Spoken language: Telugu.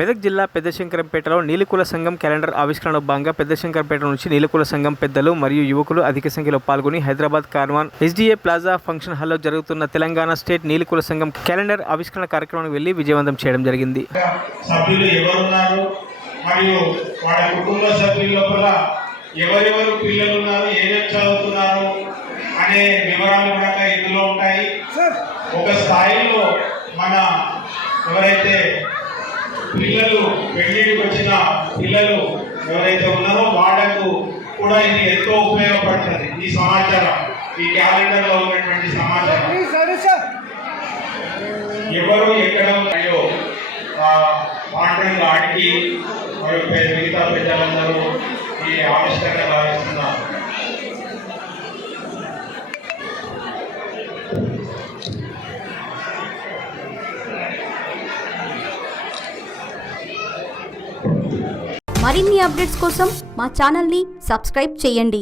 మెదక్ జిల్లా పెద్దశంకరంపేటలో నీలికుల సంఘం క్యాలెండర్ ఆవిష్కరణలో భాగంగా పెద్దశంకరంపేట నుంచి నీలికుల సంఘం పెద్దలు మరియు యువకులు అధిక సంఖ్యలో పాల్గొని Hyderabad Karwan SDA plaza function హాల్లో జరుగుతున్న తెలంగాణ స్టేట్ నీలికుల సంఘం క్యాలెండర్ ఆవిష్కరణ కార్యక్రమానికి వెళ్లి విజయవంతం చేయడం జరిగింది. సభ్యులు ఎవరున్నారు మరియు వాళ్ళ కుటుంబ సభ్యుల లోపల ఎవరెవరు పిల్లలు ఉన్నారు, ఏమేమి చదువుతున్నారు అనే వివరాలు కూడా ఇందులో ఉంటాయి. ఒక స్థాయిలో మన ఎవరైతే పిల్లలు పెళ్లికి వచ్చిన పిల్లలు ఎవరైతే ఉన్నారో వాళ్ళకు కూడా ఇది ఎంతో ఉపయోగపడుతుంది. ఈ సమాచారం, ఈ క్యాలెండర్ లో ఉన్నటువంటి సమాచారం ఎవరు ఎక్కడ ఉన్నాయో పాండ్రంగా ఆడికి మరియు మిగతా పెద్దలందరూ ఈ ఆవిష్కరణ భావిస్తున్నారు. మరిన్ని అప్డేట్స్ కోసం మా ఛానల్ని సబ్స్క్రైబ్ చేయండి.